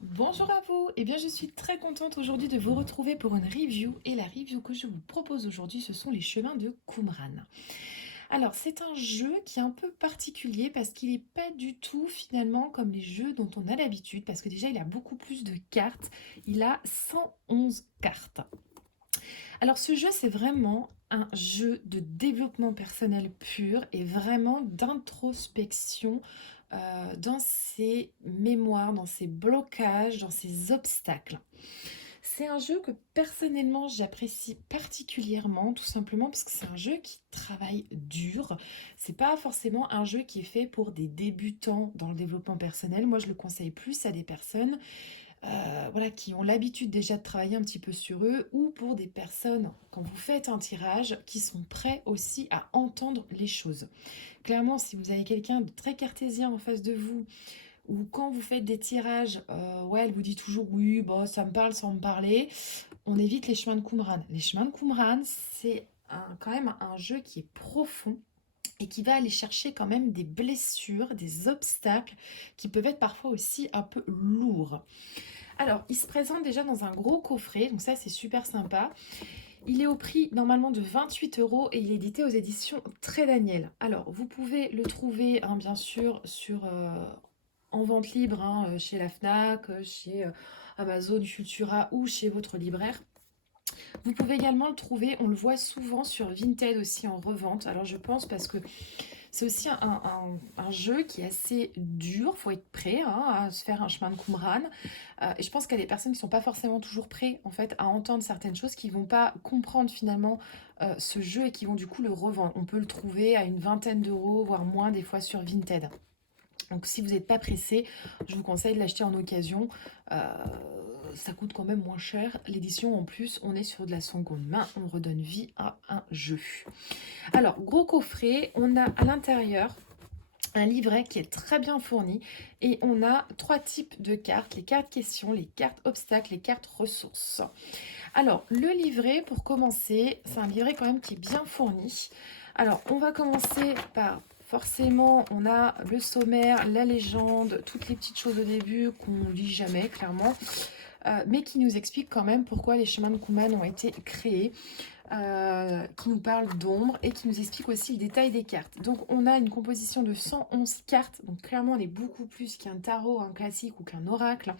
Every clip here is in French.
Bonjour à vous, eh bien je suis très contente aujourd'hui de vous retrouver pour une review et la review que je vous propose aujourd'hui ce sont les chemins de Qumran. Alors c'est un jeu qui est un peu particulier parce qu'il n'est pas du tout finalement comme les jeux dont on a l'habitude parce que déjà il a beaucoup plus de cartes, il a 111 cartes. Alors ce jeu c'est vraiment un jeu de développement personnel pur et vraiment d'introspection dans ses mémoires, dans ses blocages, dans ses obstacles. C'est un jeu que personnellement j'apprécie particulièrement, tout simplement parce que c'est un jeu qui travaille dur. C'est pas forcément un jeu qui est fait pour des débutants dans le développement personnel. Moi, je le conseille plus à des personnes voilà, qui ont l'habitude déjà de travailler un petit peu sur eux, ou pour des personnes, quand vous faites un tirage, qui sont prêts aussi à entendre les choses. Clairement, si vous avez quelqu'un de très cartésien en face de vous, ou quand vous faites des tirages, ouais, elle vous dit toujours oui, bon, ça me parle sans me parler, on évite les chemins de Qumran. Les chemins de Qumran, c'est quand même un jeu qui est profond et qui va aller chercher quand même des blessures, des obstacles qui peuvent être parfois aussi un peu lourds. Alors, il se présente déjà dans un gros coffret, donc ça c'est super sympa. Il est au prix normalement de 28 euros et il est édité aux éditions Très Daniel. Alors, vous pouvez le trouver hein, bien sûr en vente libre hein, chez la FNAC, chez Amazon, Cultura ou chez votre libraire. Vous pouvez également le trouver, on le voit souvent sur Vinted aussi en revente. Alors je pense parce que c'est aussi un jeu qui est assez dur, il faut être prêt hein, à se faire un chemin de Qumran. Et je pense qu'il y a des personnes qui ne sont pas forcément toujours prêts en fait, à entendre certaines choses, qui ne vont pas comprendre finalement ce jeu et qui vont du coup le revendre. On peut le trouver à une vingtaine d'euros, voire moins des fois sur Vinted. Donc si vous n'êtes pas pressé, je vous conseille de l'acheter en occasion. Euh, Ça coûte quand même moins cher. L'édition en plus, on est sur de la seconde main, on redonne vie à un jeu. Alors, gros coffret, on a à l'intérieur un livret qui est très bien fourni et on a trois types de cartes, les cartes questions, les cartes obstacles, les cartes ressources. Alors, le livret, pour commencer, c'est un livret quand même qui est bien fourni. Alors, on va commencer par, forcément, on a le sommaire, la légende, toutes les petites choses au début qu'on lit jamais, clairement, mais qui nous expliquent quand même pourquoi les chemins de Qumran ont été créés. Qui nous parle d'ombre et qui nous explique aussi le détail des cartes. Donc on a une composition de 111 cartes, donc clairement on est beaucoup plus qu'un tarot, un classique ou qu'un oracle.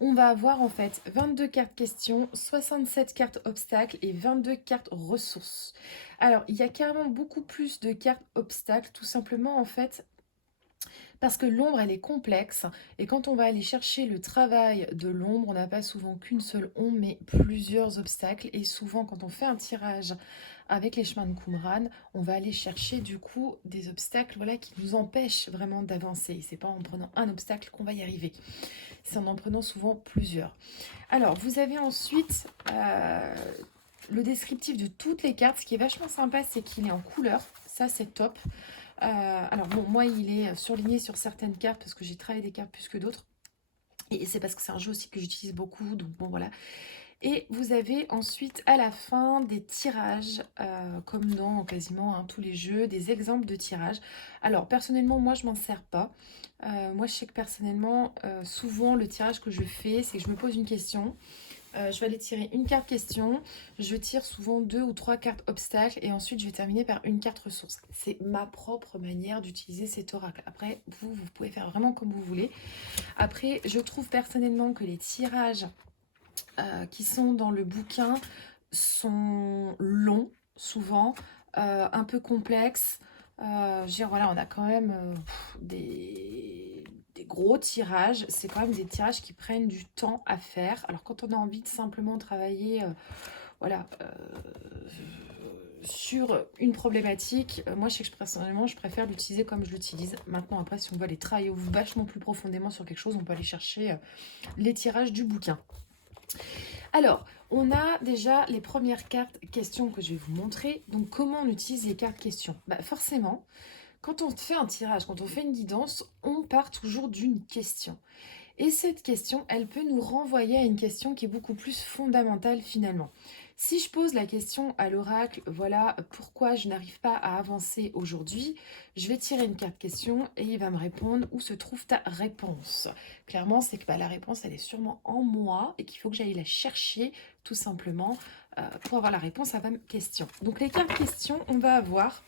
On va avoir en fait 22 cartes questions, 67 cartes obstacles et 22 cartes ressources. Alors il y a carrément beaucoup plus de cartes obstacles, tout simplement en fait parce que l'ombre, elle est complexe. Et quand on va aller chercher le travail de l'ombre, on n'a pas souvent qu'une seule ombre, mais plusieurs obstacles. Et souvent, quand on fait un tirage avec les chemins de Qumran, on va aller chercher du coup des obstacles voilà, qui nous empêchent vraiment d'avancer. C'est pas en prenant un obstacle qu'on va y arriver. C'est en prenant souvent plusieurs. Alors, vous avez ensuite le descriptif de toutes les cartes. Ce qui est vachement sympa, c'est qu'il est en couleur. Ça, c'est top. Alors bon, moi il est surligné sur certaines cartes parce que j'ai travaillé des cartes plus que d'autres. Et c'est parce que c'est un jeu aussi que j'utilise beaucoup, donc bon voilà. Et vous avez ensuite à la fin des tirages, comme dans quasiment hein, tous les jeux, des exemples de tirages. Alors personnellement, moi je m'en sers pas. Moi je sais que personnellement, souvent le tirage que je fais, c'est que je me pose une question. Je vais aller tirer une carte question, je tire souvent deux ou trois cartes obstacles et ensuite je vais terminer par une carte ressource. C'est ma propre manière d'utiliser cet oracle. Après, vous pouvez faire vraiment comme vous voulez. Après, je trouve personnellement que les tirages qui sont dans le bouquin sont longs, souvent, un peu complexes. Je veux dire, voilà, on a quand même des gros tirages. C'est quand même des tirages qui prennent du temps à faire. Alors, quand on a envie de simplement travailler, voilà, sur une problématique, moi, je sais que personnellement, je préfère l'utiliser comme je l'utilise. Maintenant, après, si on veut aller travailler vachement plus profondément sur quelque chose, on peut aller chercher les tirages du bouquin. Alors, on a déjà les premières cartes questions que je vais vous montrer. Donc, comment on utilise les cartes questions? Bah, forcément, quand on fait un tirage, quand on fait une guidance, on part toujours d'une question. Et cette question, elle peut nous renvoyer à une question qui est beaucoup plus fondamentale finalement. Si je pose la question à l'oracle, voilà pourquoi je n'arrive pas à avancer aujourd'hui, je vais tirer une carte question et il va me répondre où se trouve ta réponse. Clairement, c'est que la réponse, elle est sûrement en moi et qu'il faut que j'aille la chercher tout simplement pour avoir la réponse à ma question. Donc les cartes questions, on va avoir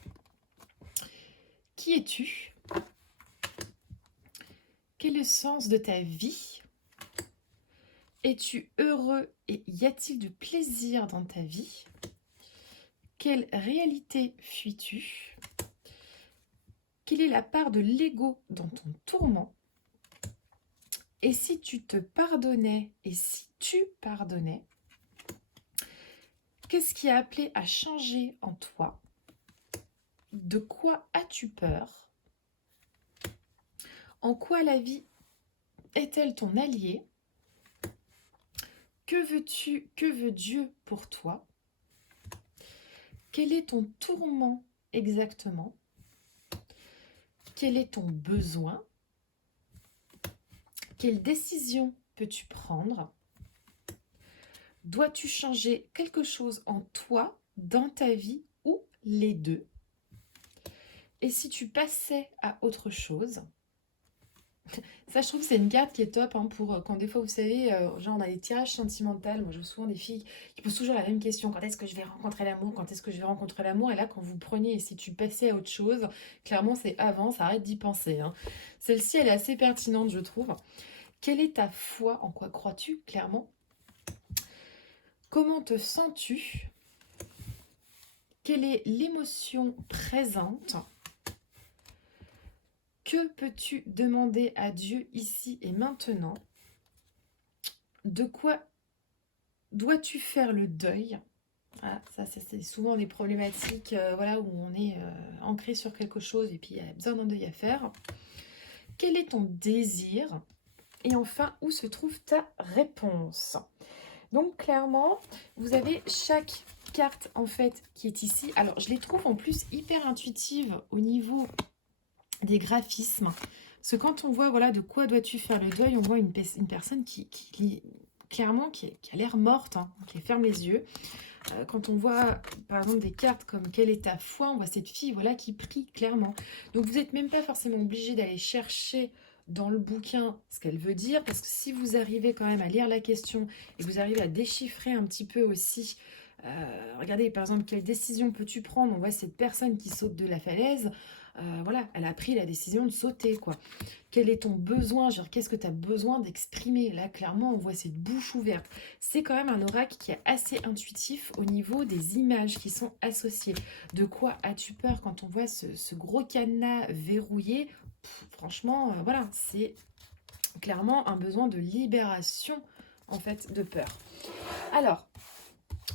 qui es-tu? Quel est le sens de ta vie? Es-tu heureux et y a-t-il du plaisir dans ta vie? Quelle réalité fuis-tu? Quelle est la part de l'ego dans ton tourment? Et si tu te pardonnais et si tu pardonnais, qu'est-ce qui a appelé à changer en toi? De quoi as-tu peur? En quoi la vie est-elle ton allié? Que veux-tu, que veut Dieu pour toi? Quel est ton tourment exactement? Quel est ton besoin? Quelle décision peux-tu prendre? Dois-tu changer quelque chose en toi, dans ta vie ou les deux? Et si tu passais à autre chose? Ça, je trouve que c'est une carte qui est top pour quand des fois, vous savez, genre on a des tirages sentimentaux. Moi, je vois souvent des filles qui posent toujours la même question. Quand est-ce que je vais rencontrer l'amour? Quand est-ce que je vais rencontrer l'amour? Et là, quand vous prenez et si tu passais à autre chose, clairement, c'est avance, arrête d'y penser. Celle-ci, elle est assez pertinente, je trouve. Quelle est ta foi? En quoi crois-tu, clairement? Comment te sens-tu? Quelle est l'émotion présente? Que peux-tu demander à Dieu ici et maintenant? De quoi dois-tu faire le deuil? Voilà, ça c'est souvent des problématiques voilà, où on est ancré sur quelque chose et puis il y a besoin d'un deuil à faire. Quel est ton désir? Et enfin, où se trouve ta réponse? Donc clairement, vous avez chaque carte en fait qui est ici. Alors je les trouve en plus hyper intuitives au niveau des graphismes. Parce que quand on voit voilà, de quoi dois-tu faire le deuil, on voit une personne qui clairement qui a l'air morte, qui ferme les yeux. Quand on voit par exemple des cartes comme quelle est ta foi, on voit cette fille voilà, qui prie clairement. Donc vous n'êtes même pas forcément obligé d'aller chercher dans le bouquin ce qu'elle veut dire, parce que si vous arrivez quand même à lire la question et vous arrivez à déchiffrer un petit peu aussi, regardez par exemple quelle décision peux-tu prendre, on voit cette personne qui saute de la falaise, voilà, elle a pris la décision de sauter quoi. Quel est ton besoin? Genre, qu'est-ce que tu as besoin d'exprimer? Là, clairement, on voit cette bouche ouverte. C'est quand même un oracle qui est assez intuitif au niveau des images qui sont associées. De quoi as-tu peur quand on voit ce gros cadenas verrouillé? Franchement, voilà, c'est clairement un besoin de libération, en fait, de peur. Alors,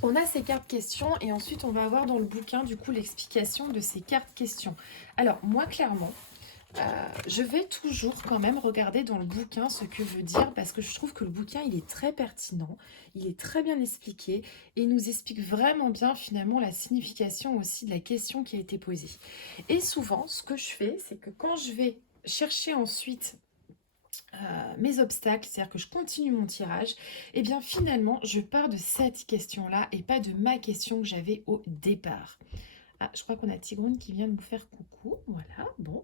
on a ces cartes questions et ensuite, on va avoir dans le bouquin, du coup, l'explication de ces cartes questions. Alors, moi, clairement, je vais toujours quand même regarder dans le bouquin ce que veut dire parce que je trouve que le bouquin il est très pertinent, il est très bien expliqué et il nous explique vraiment bien finalement la signification aussi de la question qui a été posée. Et souvent ce que je fais c'est que quand je vais chercher ensuite mes obstacles, c'est-à-dire que je continue mon tirage, et bien finalement je pars de cette question-là et pas de ma question que j'avais au départ. Ah, je crois qu'on a Tigrone qui vient de nous faire coucou, voilà, bon.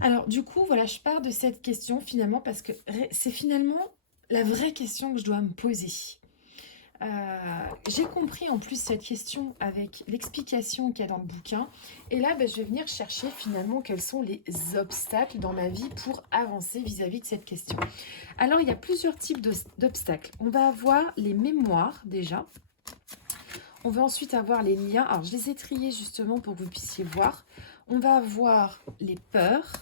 Alors du coup, voilà, je pars de cette question finalement parce que c'est finalement la vraie question que je dois me poser. J'ai compris en plus cette question avec l'explication qu'il y a dans le bouquin. Et là, je vais venir chercher finalement quels sont les obstacles dans ma vie pour avancer vis-à-vis de cette question. Alors, il y a plusieurs types d'obstacles. On va avoir les mémoires déjà. On va ensuite avoir les liens. Alors, je les ai triés justement pour que vous puissiez voir. On va avoir les peurs.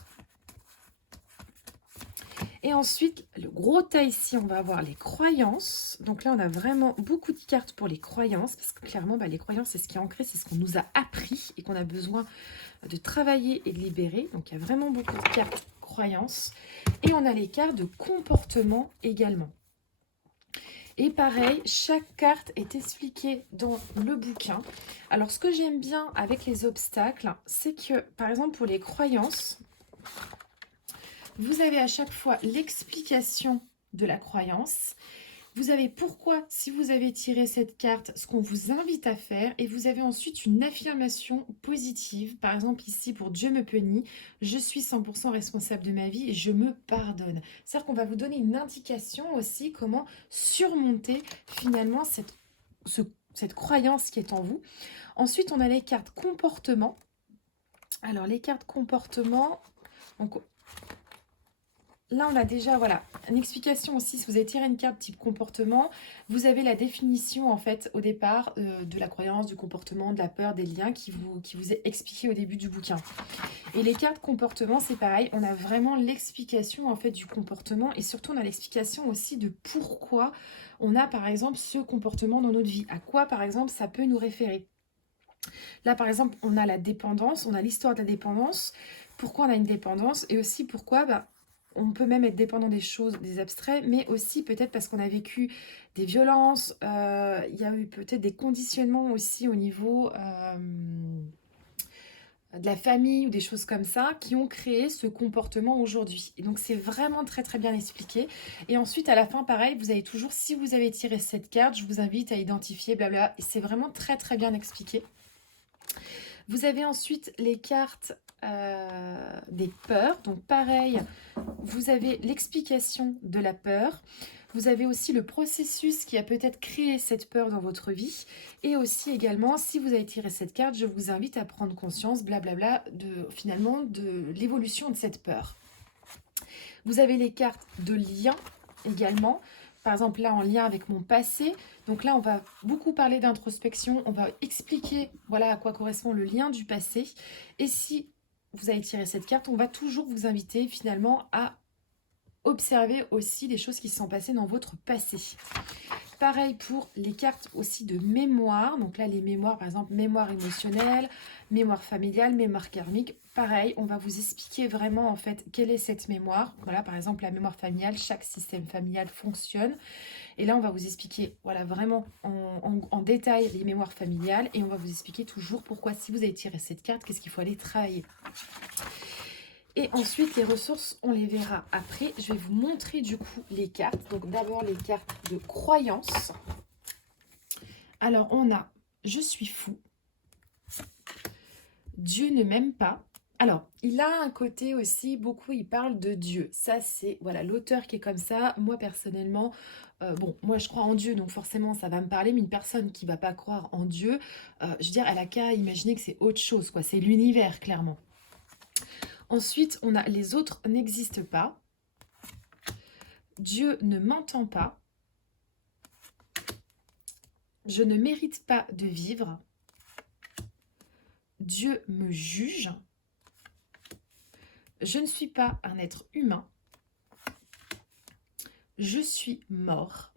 Et ensuite, le gros tas ici, on va avoir les croyances. Donc là, on a vraiment beaucoup de cartes pour les croyances. Parce que clairement, les croyances, c'est ce qui est ancré, c'est ce qu'on nous a appris et qu'on a besoin de travailler et de libérer. Donc il y a vraiment beaucoup de cartes croyances. Et on a les cartes de comportement également. Et pareil, chaque carte est expliquée dans le bouquin. Alors, ce que j'aime bien avec les obstacles, c'est que, par exemple, pour les croyances, vous avez à chaque fois l'explication de la croyance Vous avez pourquoi, si vous avez tiré cette carte, ce qu'on vous invite à faire. Et vous avez ensuite une affirmation positive. Par exemple, ici, pour Dieu me punit, je suis 100% responsable de ma vie et je me pardonne. C'est-à-dire qu'on va vous donner une indication aussi comment surmonter finalement cette croyance qui est en vous. Ensuite, on a les cartes comportement. Alors, les cartes comportement, donc là, on a déjà, voilà, une explication aussi. Si vous avez tiré une carte type comportement, vous avez la définition, en fait, au départ, de la croyance, du comportement, de la peur, des liens qui vous est expliqué au début du bouquin. Et les cartes comportement, c'est pareil. On a vraiment l'explication, en fait, du comportement. Et surtout, on a l'explication aussi de pourquoi on a, par exemple, ce comportement dans notre vie. À quoi, par exemple, ça peut nous référer. Là, par exemple, on a la dépendance, on a l'histoire de la dépendance. Pourquoi on a une dépendance et aussi pourquoi on peut même être dépendant des choses, des abstraits, mais aussi peut-être parce qu'on a vécu des violences, il y a eu peut-être des conditionnements aussi au niveau de la famille ou des choses comme ça qui ont créé ce comportement aujourd'hui. Et donc c'est vraiment très très bien expliqué. Et ensuite à la fin pareil, vous avez toujours, si vous avez tiré cette carte, je vous invite à identifier blabla. Et c'est vraiment très très bien expliqué. Vous avez ensuite les cartes des peurs. Donc pareil, vous avez l'explication de la peur. Vous avez aussi le processus qui a peut-être créé cette peur dans votre vie. Et aussi également, si vous avez tiré cette carte, je vous invite à prendre conscience, blablabla, finalement de l'évolution de cette peur. Vous avez les cartes de lien également. Par exemple, là, en lien avec mon passé. Donc là, on va beaucoup parler d'introspection. On va expliquer, voilà, à quoi correspond le lien du passé. Et si vous avez tiré cette carte, on va toujours vous inviter finalement à observer aussi les choses qui se sont passées dans votre passé. Pareil pour les cartes aussi de mémoire. Donc là, les mémoires, par exemple, mémoire émotionnelle, mémoire familiale, mémoire karmique. Pareil, on va vous expliquer vraiment, en fait, quelle est cette mémoire. Voilà, par exemple, la mémoire familiale, chaque système familial fonctionne. Et là, on va vous expliquer, voilà, vraiment en détail les mémoires familiales. Et on va vous expliquer toujours pourquoi, si vous avez tiré cette carte, qu'est-ce qu'il faut aller travailler. Et ensuite, les ressources, on les verra après. Je vais vous montrer du coup les cartes. Donc d'abord, les cartes de croyance. Alors, on a « Je suis fou »,« Dieu ne m'aime pas ». Alors, il a un côté aussi, beaucoup, il parle de Dieu. Ça, c'est, voilà, l'auteur qui est comme ça. Moi, personnellement, bon, moi, je crois en Dieu, donc forcément, ça va me parler. Mais une personne qui ne va pas croire en Dieu, je veux dire, elle a qu'à imaginer que c'est autre chose, quoi. C'est l'univers, clairement. Ensuite, on a « Les autres n'existent pas ». Dieu ne m'entend pas. Je ne mérite pas de vivre. Dieu me juge. Je ne suis pas un être humain. Je suis mort.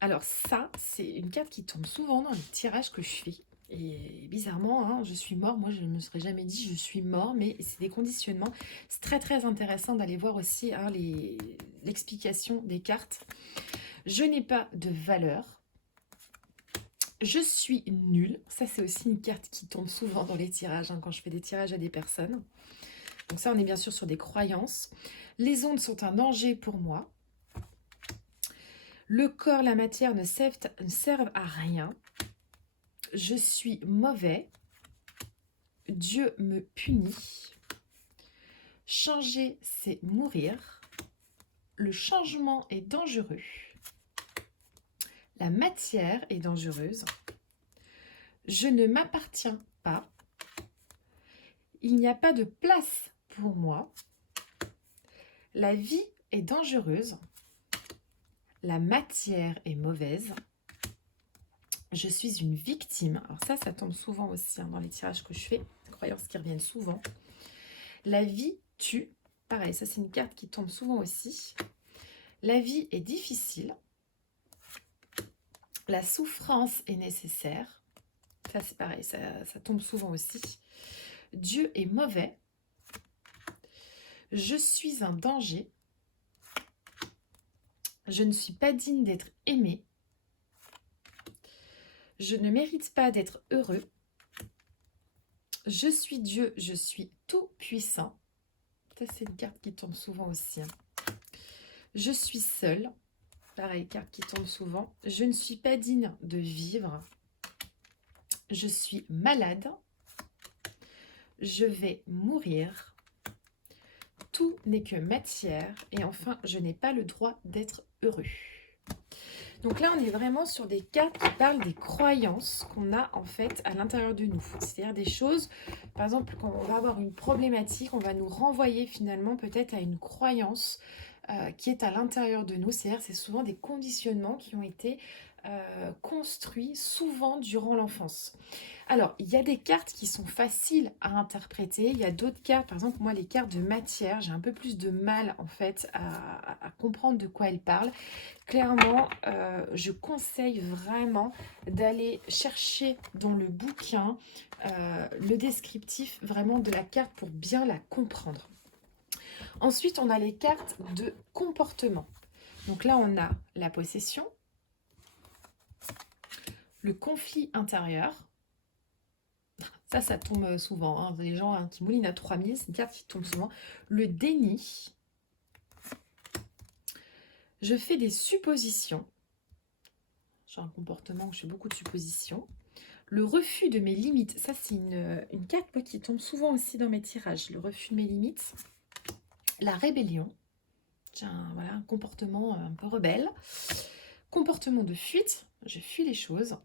Alors ça, c'est une carte qui tombe souvent dans les tirages que je fais. Et bizarrement, hein, je suis mort. Moi, je ne me serais jamais dit je suis mort, mais c'est des conditionnements. C'est très très intéressant d'aller voir aussi hein, l'explication des cartes. Je n'ai pas de valeur. Je suis nulle. Ça, c'est aussi une carte qui tombe souvent dans les tirages, hein, quand je fais des tirages à des personnes. Donc ça, on est bien sûr sur des croyances. Les ondes sont un danger pour moi. Le corps, la matière ne servent à rien. Je suis mauvais. Dieu me punit. Changer, c'est mourir. Le changement est dangereux. La matière est dangereuse. Je ne m'appartiens pas. Il n'y a pas de place pour moi. La vie est dangereuse. La matière est mauvaise. Je suis une victime. Alors ça tombe souvent aussi hein, dans les tirages que je fais. Croyances qui reviennent souvent. La vie tue. Pareil, ça c'est une carte qui tombe souvent aussi. La vie est difficile. La souffrance est nécessaire. Ça c'est pareil, ça tombe souvent aussi. Dieu est mauvais. Je suis un danger. Je ne suis pas digne d'être aimée. Je ne mérite pas d'être heureux. Je suis Dieu, je suis tout puissant. Ça, c'est une carte qui tombe souvent aussi. Hein. Je suis seule. pareil, carte qui tombe souvent. Je ne suis pas digne de vivre. Je suis malade. Je vais mourir. Tout n'est que matière. Et enfin, je n'ai pas le droit d'être heureux. Donc là, on est vraiment sur des cartes qui parlent des croyances qu'on a en fait à l'intérieur de nous. C'est-à-dire des choses, par exemple, quand on va avoir une problématique, on va nous renvoyer finalement peut-être à une croyance qui est à l'intérieur de nous. C'est-à-dire c'est souvent des conditionnements qui ont été construits souvent durant l'enfance. Alors, il y a des cartes qui sont faciles à interpréter. Il y a d'autres cartes, par exemple, moi, les cartes de matière, j'ai un peu plus de mal, en fait, à comprendre de quoi elles parlent. Clairement, je conseille vraiment d'aller chercher dans le bouquin le descriptif vraiment de la carte pour bien la comprendre. Ensuite, on a les cartes de comportement. Donc là, on a la possession, le conflit intérieur. Ça tombe souvent. Hein. Les gens qui moulinent à 3000, c'est une carte qui tombe souvent. Le déni. Je fais des suppositions. J'ai un comportement où je fais beaucoup de suppositions. Le refus de mes limites. Ça, c'est une carte qui tombe souvent aussi dans mes tirages. Le refus de mes limites. La rébellion. J'ai un comportement un peu rebelle. Comportement de fuite. Je fuis les choses.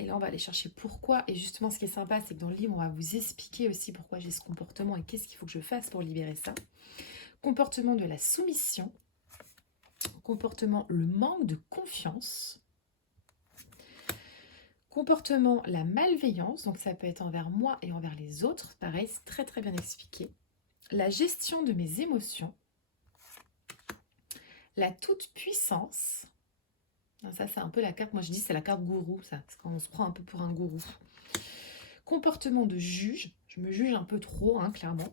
Et là, on va aller chercher pourquoi. Et justement, ce qui est sympa, c'est que dans le livre, on va vous expliquer aussi pourquoi j'ai ce comportement et qu'est-ce qu'il faut que je fasse pour libérer ça. Comportement de la soumission. Comportement, le manque de confiance. Comportement, la malveillance. Donc, ça peut être envers moi et envers les autres. Pareil, c'est très, très bien expliqué. La gestion de mes émotions. La toute-puissance. Ça, c'est un peu la carte, moi je dis c'est la carte gourou, ça. C'est quand on se prend un peu pour un gourou. Comportement de juge, je me juge un peu trop, clairement.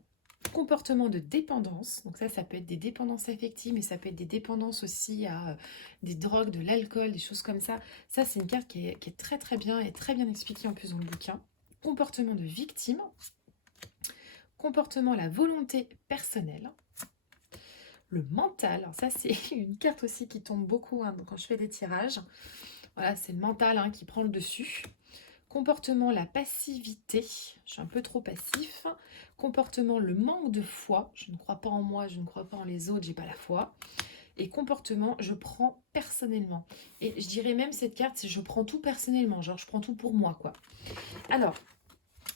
Comportement de dépendance, donc ça peut être des dépendances affectives, mais ça peut être des dépendances aussi à des drogues, de l'alcool, des choses comme ça. Ça, c'est une carte qui est très très bien et très bien expliquée en plus dans le bouquin. Comportement de victime. Comportement, la volonté personnelle. Le mental, alors ça c'est une carte aussi qui tombe beaucoup donc quand je fais des tirages. Voilà, c'est le mental qui prend le dessus. Comportement, la passivité, je suis un peu trop passif. Comportement, le manque de foi, je ne crois pas en moi, je ne crois pas en les autres, j'ai pas la foi. Et comportement, je prends personnellement. Et je dirais même cette carte, c'est je prends tout personnellement, genre je prends tout pour moi, quoi. Alors,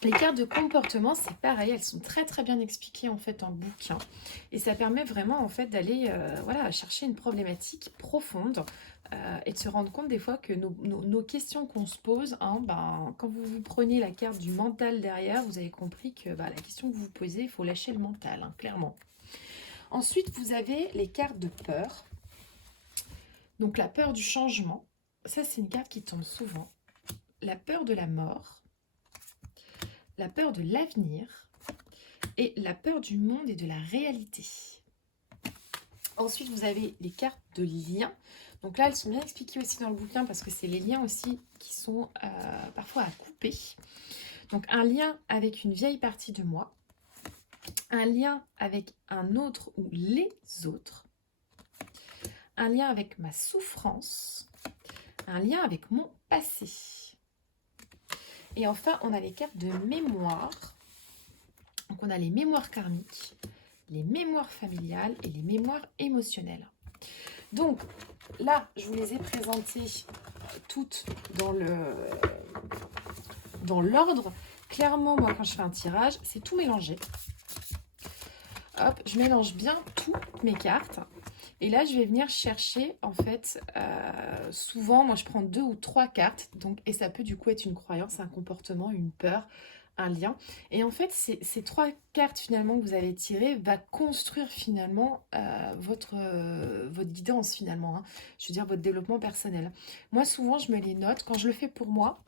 les cartes de comportement, c'est pareil, elles sont très très bien expliquées en fait en bouquin. Et ça permet vraiment en fait d'aller chercher une problématique profonde et de se rendre compte des fois que nos questions qu'on se pose, quand vous prenez la carte du mental derrière, vous avez compris que la question que vous vous posez, il faut lâcher le mental, clairement. Ensuite, vous avez les cartes de peur. Donc la peur du changement, ça c'est une carte qui tombe souvent. La peur de la mort. La peur de l'avenir et la peur du monde et de la réalité. Ensuite, vous avez les cartes de liens. Donc là, elles sont bien expliquées aussi dans le bouquin parce que c'est les liens aussi qui sont parfois à couper. Donc un lien avec une vieille partie de moi, un lien avec un autre ou les autres, un lien avec ma souffrance, un lien avec mon passé. Et enfin, on a les cartes de mémoire. Donc, on a les mémoires karmiques, les mémoires familiales et les mémoires émotionnelles. Donc, là, je vous les ai présentées toutes dans l'ordre. Clairement, moi, quand je fais un tirage, c'est tout mélangé. Hop, je mélange bien toutes mes cartes. Et là, je vais venir chercher, en fait, souvent, moi, je prends 2 ou 3 cartes. Donc, et ça peut, du coup, être une croyance, un comportement, une peur, un lien. Et en fait, ces 3 cartes, finalement, que vous avez tirées, va construire, finalement, votre guidance, finalement. Je veux dire, votre développement personnel. Moi, souvent, je me les note. Quand je le fais pour moi,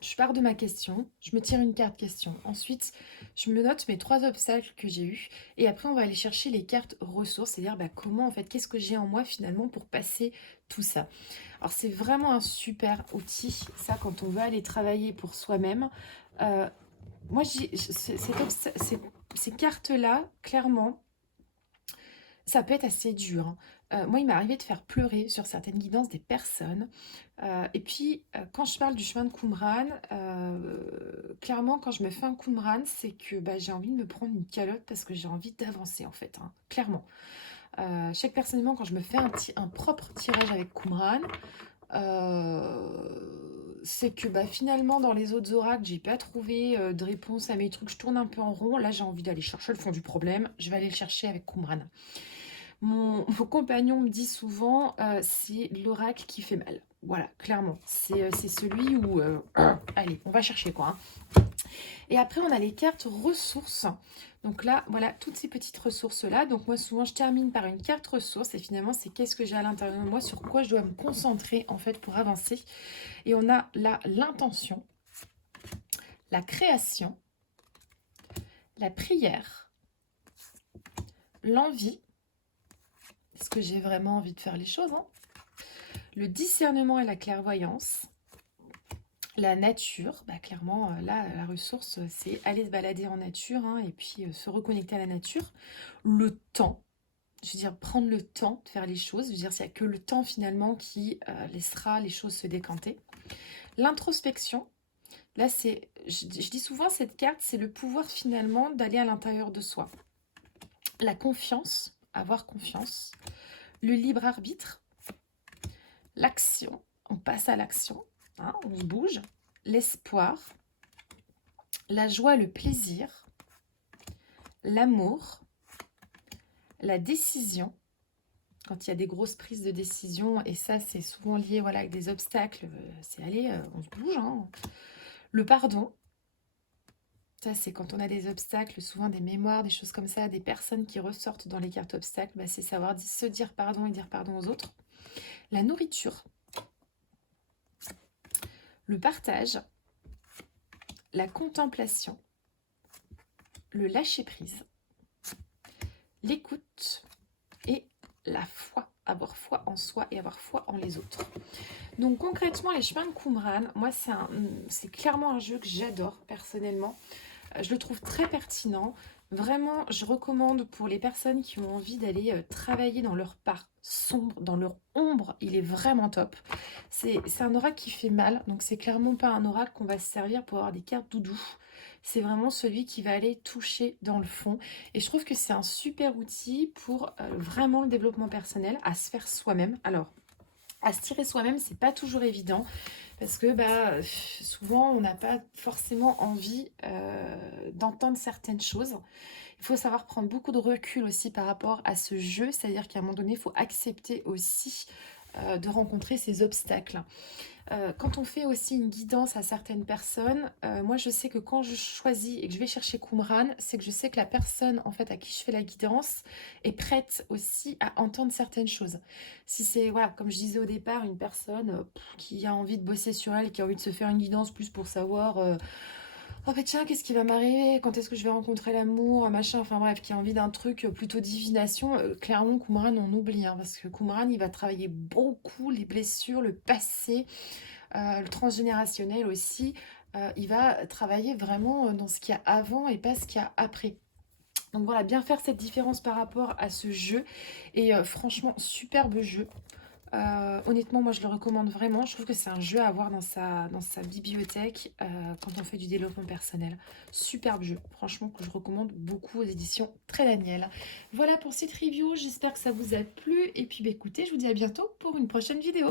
je pars de ma question, je me tire une carte question. Ensuite, je me note mes 3 obstacles que j'ai eus. Et après, on va aller chercher les cartes ressources, c'est-à-dire comment, en fait, qu'est-ce que j'ai en moi, finalement, pour passer tout ça. Alors, c'est vraiment un super outil, ça, quand on veut aller travailler pour soi-même. Moi, ces cartes-là, clairement, Ça peut être assez dur, hein. Moi, il m'est arrivé de faire pleurer sur certaines guidances des personnes. Et puis, quand je parle du chemin de Qumran, clairement, quand je me fais un Qumran, c'est que, bah, j'ai envie de me prendre une calotte parce que j'ai envie d'avancer, en fait, hein, clairement. Je sais que personnellement, quand je me fais un propre tirage avec Qumran, c'est que, bah, finalement, dans les autres oracles, j'ai pas trouvé, de réponse à mes trucs. Je tourne un peu en rond. Là, j'ai envie d'aller chercher le fond du problème. Je vais aller le chercher avec Qumran. Mon compagnon me dit souvent, c'est l'oracle qui fait mal. Voilà, clairement. C'est celui où... allez, on va chercher quoi, hein. Et après, on a les cartes ressources. Donc là, voilà, toutes ces petites ressources-là. Donc moi, souvent, je termine par une carte ressource. Et finalement, c'est qu'est-ce que j'ai à l'intérieur de moi, sur quoi je dois me concentrer, en fait, pour avancer. Et on a là l'intention, la création, la prière, l'envie. Est-ce que j'ai vraiment envie de faire les choses, hein? Le discernement et la clairvoyance, la nature, bah clairement, là, la ressource, c'est aller se balader en nature, hein, et puis se reconnecter à la nature. Le temps, je veux dire, prendre le temps de faire les choses, je veux dire, il n'y a que le temps finalement qui laissera les choses se décanter. L'introspection, là, c'est, je dis souvent, cette carte, c'est le pouvoir finalement d'aller à l'intérieur de soi. La confiance, avoir confiance. Le libre arbitre, l'action, on passe à l'action, hein, on se bouge. L'espoir, la joie, le plaisir, l'amour, la décision, quand il y a des grosses prises de décision, et ça c'est souvent lié voilà, avec des obstacles, c'est aller, on se bouge, hein. Le pardon, ça c'est quand on a des obstacles, souvent des mémoires, des choses comme ça, des personnes qui ressortent dans les cartes obstacles, bah, c'est savoir se dire pardon et dire pardon aux autres. La nourriture, le partage, la contemplation, le lâcher-prise, l'écoute et la foi, avoir foi en soi et avoir foi en les autres. Donc concrètement, les chemins de Qumran, moi c'est clairement un jeu que j'adore personnellement. Je le trouve très pertinent. Vraiment, je recommande pour les personnes qui ont envie d'aller travailler dans leur part sombre, dans leur ombre, il est vraiment top. C'est un oracle qui fait mal, donc c'est clairement pas un oracle qu'on va se servir pour avoir des cartes doudou. C'est vraiment celui qui va aller toucher dans le fond. Et je trouve que c'est un super outil pour vraiment le développement personnel, à se faire soi-même. Alors, à se tirer soi-même, c'est pas toujours évident parce que bah, souvent on n'a pas forcément envie d'entendre certaines choses. Il faut savoir prendre beaucoup de recul aussi par rapport à ce jeu, c'est-à-dire qu'à un moment donné, il faut accepter aussi de rencontrer ces obstacles. Quand on fait aussi une guidance à certaines personnes, moi je sais que quand je choisis et que je vais chercher Qumran, c'est que je sais que la personne en fait à qui je fais la guidance est prête aussi à entendre certaines choses. Si c'est, voilà, comme je disais au départ, une personne qui a envie de bosser sur elle, qui a envie de se faire une guidance plus pour savoir oh bah tiens, qu'est-ce qui va m'arriver? Quand est-ce que je vais rencontrer l'amour? Machin, enfin bref, qui a envie d'un truc plutôt divination. Clairement, Qumran, on oublie, hein, parce que Qumran, il va travailler beaucoup les blessures, le passé, le transgénérationnel aussi. Il va travailler vraiment dans ce qu'il y a avant et pas ce qu'il y a après. Donc voilà, bien faire cette différence par rapport à ce jeu. Et franchement, superbe jeu. Honnêtement, moi je le recommande vraiment. Je trouve que c'est un jeu à avoir dans sa bibliothèque quand on fait du développement personnel. Superbe jeu, franchement, que je recommande beaucoup aux éditions Très Daniel. Voilà pour cette review, j'espère que ça vous a plu. Et puis bah, écoutez, je vous dis à bientôt pour une prochaine vidéo.